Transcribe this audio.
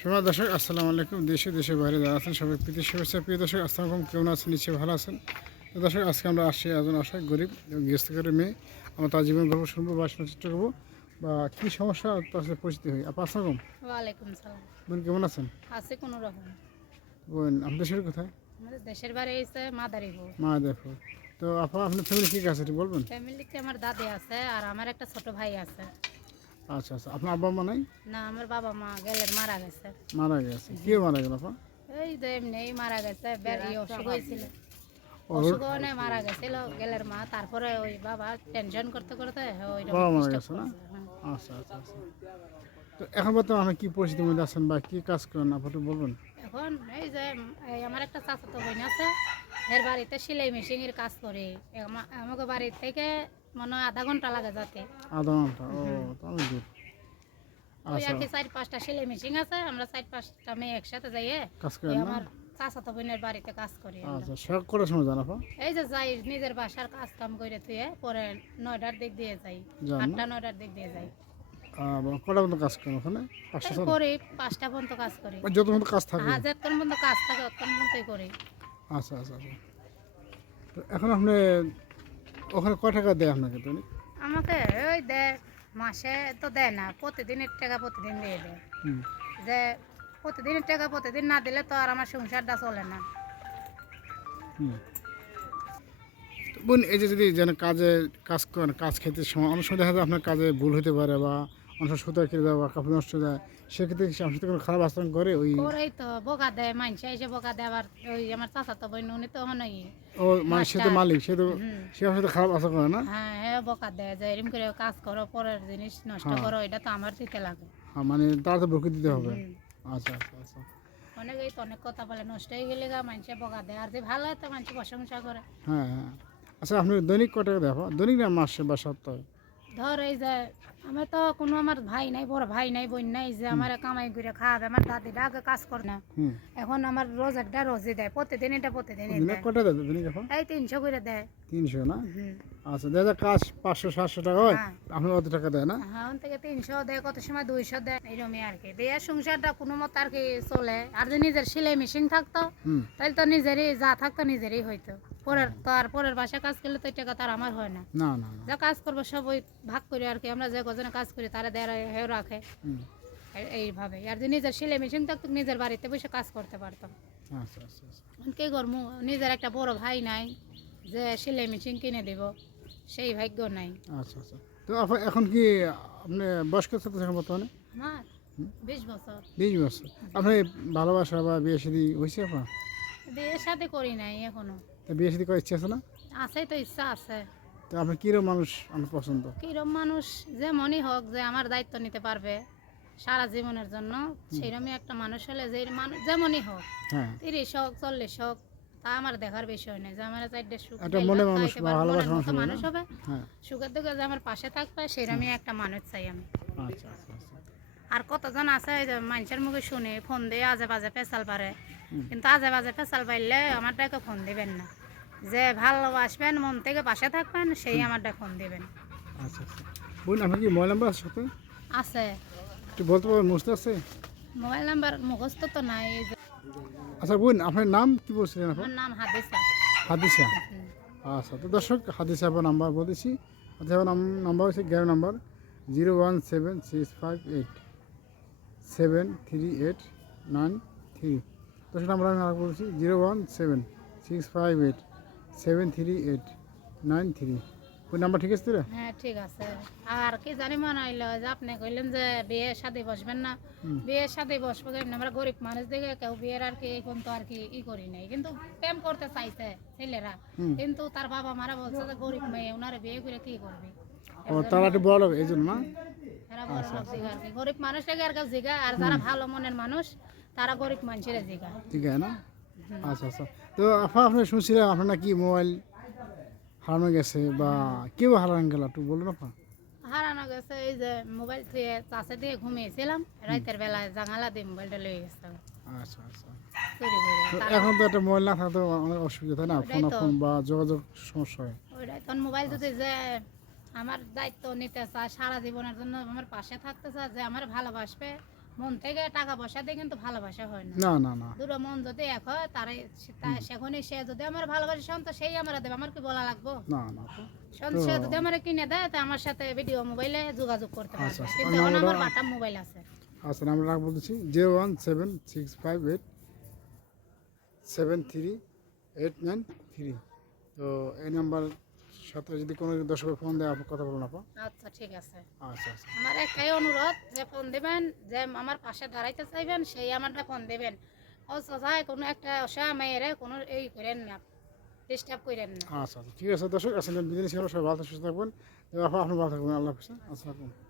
সবাই দর্শক আসসালামু আলাইকুম। দেশে দেশে বাইরে যারা আছেন সবাই প্রীতি শুভেচ্ছা। প্রিয় দর্শক আসসালামু আলাইকুম। কেমন আছেন? নিশ্চয়ই ভালো আছেন। তো দর্শক আজকে আমরা আসছি একজন অসহায় গরিব এবং গৃহস্থ করে মেয়ে। আমরা তার জীবন গল্প শুনব বা শোনার চেষ্টা করব। বা কী সমস্যা তার সাথে পরিচিতি হয় আপা আসসালাম ওয়ালাইকুম সালাম। বোন কেমন আছেন? আছে কোনো রকম। বোন আপনার দেশের কোথায়? আমাদের দেশের বাড়ি এসে মাদারীপুর। মা দেখো তো আপা আপনার ফ্যামিলি কী আছে বলবেন? ফ্যামিলিতে আমার দাদি আছে আর আমার একটা ছোট ভাই আছে। আচ্ছা আচ্ছা। আপনার আব্বা মা নাই? না আমার বাবা মা মারা গেছে। মারা গেছে। কে মারা গেল আপা? এই যে এমনি মারা গেছে বের ই অসুখ হয়েছিল। ও, অসুখ হনে মারা গেছিল গেলের মা। তারপরে ওই বাবা টেনশন করতে করতে ওই বাবা মারা গেছে না? আচ্ছা আচ্ছা আচ্ছা। তো এখন বর্তমানে আপনি কী পরিস্থিতির মধ্যে আছেন বা কী কাজ করেন? আপা একটু বলবেন। এখন এই যে আমার একটা চাচাতো বোন আছে এর বাড়িতে সেলাই মেশিনের কাজ করে। আমাকে বাড়ি থেকে মনে হয় আধা ঘণ্টা লাগে যাতে। আধা ঘণ্টা ও তাহলে দূর। ওই আচ্ছা। আর কি চার পাঁচটা সেলাই মেশিন আছে আমরা চার পাঁচটা মেয়ে একসাথে যাইয়ে কাজ না? আমার চাচাতো বোনের বাড়িতে কাজ করি আচ্ছা শখ করে সময় জানা এই যে যাই নিজের বাসার কাজ কাম করে তুই পরে নয়টার দিক দিয়ে যাই। আটটা নয়টার দিক দিয়ে যাই। কটা পর্যন্ত কাজ করেন ওখানে? পাঁচটা করি পাঁচটা পর্যন্ত কাজ করি। যত পর্যন্ত কাজ থাকে। হ্যাঁ যতক্ষণ পর্যন্ত কাজ থাকে ততক্ষণ পর্যন্তই করি। আচ্ছা আচ্ছা আচ্ছা। এখন আপনি ওখানে কয় টাকা দেয় আপনাকে তুমি আমাকে ওই দেয় মাসে তো দেয় না প্রতিদিনের টাকা প্রতিদিন দিয়ে দেয়। যে প্রতিদিনের টাকা প্রতিদিন না দিলে তো আর আমার সংসারটা চলে না। বোন এই যে যদি যেন কাজে কাজ করেন কাজ খেতে সময় অনেক সময় দেখা যায় আপনার কাজে ভুল হতে পারে বা সময় সুতা কেটে কাপড় নষ্ট হয়ে যায় সেক্ষেত্রে আপনার সাথে কোনো খারাপ আচরণ করে ওই তো বোকা দেয় মানুষ এসে বোকা দেয় আবার ওই আমার চাচা তো বোন উনি তো ও মানে সে তো মালিক সে তো সে আপনার সাথে খারাপ আচরণ করে না? হ্যাঁ হ্যাঁ বোকা দেয় যে এরকম করে কাজ করো পরের জিনিস নষ্ট হ্যাঁ। করো এটা তো আমার দিতে লাগে। হ্যাঁ, মানে তার তো বকে দিতে হবে। আচ্ছা আচ্ছা আচ্ছা। অনেকেই তো অনেক কথা বলে নষ্ট হয়ে গেলে গা মানুষে বোকা দেয় আর যে ভালো হয় তো মানুষ প্রশংসা করে। হ্যাঁ হ্যাঁ। আচ্ছা আপনি দৈনিক কত টাকা দেখো দৈনিক না মাসে বা সপ্তাহে? ধর এই যে আমার তো কোনো আমার ভাই নাই বড় ভাই নাই বোন নাই যে আমার কামাই করে খাওয়াবে আমার দাদিটা আগে কাজ করে না। এখন আমার রোজারটা রোজই দেয় প্রতিদিন এটা প্রতিদিনই দিনে দেয়। কটা দেয় দৈনিক এখন এই তিনশো করে দেয়। তিনশো না? আচ্ছা দেখা কাজ পাঁচশো সাতশো টাকা হয় হ্যাঁ। আপনি অত টাকা দেয় না? হ্যাঁ থেকে তিনশো দেয় কত সময় দুইশো দেয় এরকমই আর কি। দিয়ে সংসারটা কোনো মতো আর কি চলে। আর যে নিজের সেলাই মেশিন থাকতো তাহলে তো নিজেরই যা থাকতো নিজেরই হইতো। পরের তো আর পরের বাসায় কাজ করলে তো এই টাকা তার আমার হয় না। না না যা কাজ করব সব ওই ভাগ করি আর কি আমরা যে কজনে কাজ করি তারা দেয় হেও রাখে। এইভাবে। আর যে নিজের সেলাই মেশিন থাকতো নিজের বাড়িতে বসে কাজ করতে পারতাম। আচ্ছা আচ্ছা আচ্ছা। কি করব? নিজের একটা বড় ভাই নাই যে সেলাই মেশিন কিনে দেব সেই ভাগ্য নাই। আচ্ছা আচ্ছা। তো এখন কি আপনি বয়স্ক ছাত্র থাকেন বর্তমানে? আমার বিশ বছর। বিশ বছর। আপনি ভালোবাসা বা বিয়ে শাদী হয়েছে আপনার? বিয়ের সাথে করি নাই এখনও। বিয়ে শাদী করার ইচ্ছা আছে না? আছে তো ইচ্ছা আছে। তো আপনি কীরকম মানুষ আমার পছন্দ? কিরম মানুষ যেমনই হোক যে আমার দায়িত্ব নিতে পারবে সারা জীবনের জন্য সেইরকমই একটা মানুষ হলে যে মানুষ যেমনই হোক হ্যাঁ। তিরিশ হোক চল্লিশ হোক তা আমার দেখার বিষয় নেই। যে আমার চারটে সুখ একটা মনে হবে মানুষ হবে। হ্যাঁ। সুখের দিকে যে আমার পাশে থাকবে সেরকমই একটা মানুষ চাই আমি। আচ্ছা আচ্ছা আচ্ছা। আর কতজন আছে ওই যে মানুষের মুখে শুনে ফোন দিয়ে আজে বাজে পেশাল পারে কিন্তু আজে বাজে পেশাল পাইলে আমারটাকে ফোন দিবেন না। যে ভালোবাসবেন মন থেকে পাশে থাকবেন সেই আমার আমারটা ফোন দিবেন। আচ্ছা আচ্ছা। বোন আপনার কি মোবাইল নাম্বার আছে সাথে? আছে। একটু বলতে পারবেন মুছতে আছে? মোবাইল নাম্বার মুখস্থ তো নাই আচ্ছা বোন আপনার নাম কি বলছিলেন আপনার নাম হাদিসা। হাদিসা। আচ্ছা তো দর্শক হাদিসা নাম্বার বলেছি। হাদিসা নাম্বার হচ্ছে gyro number zero one seven six five eight. Seven three eight nine three দর্শক নাম্বার আমি আর বলছি zero one seven six five eight seven three eight nine three ওই নাম্বার ঠিক আছে? হ্যাঁ ঠিক আছে। আর কি জানি মনে হইল যে আপনি কইলেন যে বিয়ে শাদি বসবেন না। বিয়ের সাথে বসবো কেমন? আমরা গরিব মানুষ দেখে কেউ বিয়ের আর কি এখন তো আর কি ই করি নাই। কিন্তু প্রেম করতে চাইছে ছেলেরা। কিন্তু তার বাবা মারা বলছে যে গরিব মেয়ে ওনারা বিয়ে করে কি করবে? ও তারা একটু বড় লোক এই জন্য না? এরা বড় লোক জিগা। আর কি গরিব মানুষটাকে আর কেউ জিগা আর যারা ভালো মনের মানুষ তারা গরিব মানুষের জিগা। ঠিক আছে না? আচ্ছা আচ্ছা। তো আপা আপনি শুনছিলেন আপনার নাকি মোবাইল হারানো গেছে বা কেউ হারানো গেল একটু বলুন আপা। হারানো গেছে এই যে মোবাইল দিয়ে চাষে দিয়ে ঘুমিয়েছিলাম রাতের বেলায় জাঙালা দিয়ে মোবাইলটা লয়ে আচ্ছা আচ্ছা। এখন তো একটা মোবাইল না থাকতে অনেক অসুবিধা না? ফোন ফোন বা যোগাযোগ সমস্যা হয়। ওইটাই তখন মোবাইল যদি যে আমার দায়িত্ব নিতে চায় সারা জীবনের জন্য আমার পাশে থাকতে চায় যে আমার ভালোবাসবে। মন থেকে টাকা পয়সা দিয়ে কিন্তু ভালোবাসা হয় না। না না না। দুটো মন যদি এক হয় তারে সেখানে সে যদি আমার ভালোবাসে শোন তো সেই আমার দেবে। আমার কি বলা লাগবো? না না তো। শোন সে যদি আমার কিনে দেয় তো আমার সাথে ভিডিও মোবাইলে যোগাযোগ করতে আচ্ছা, পারবে। আচ্ছা। কিন্তু আমার বাটা মোবাইল আছে। আচ্ছা নাম্বার বলতেছি। Zero one seven six five eight seven three eight nine three তো এই নাম্বার সাথে যদি কোনো দর্শকের ফোন দেয় আপনি কথা বলুন আপা। আচ্ছা ঠিক আছে। আচ্ছা আচ্ছা। আমার একটাই অনুরোধ যে ফোন দেবেন যে আমার পাশে দাঁড়াইতে চাইবেন সেই আমারটা ফোন দেবেন। ও সোজায় কোনো একটা অসহায় মেয়েরে কোনো এই করেন না ডিস্টার্ব করেন না। আচ্ছা আচ্ছা। ঠিক আছে দর্শক আসলে বিদেশি সবাই ভালো সুস্থ থাকবেন। আপা আপনি ভালো থাকবেন। আল্লাহ হাফিজ। আসসালামু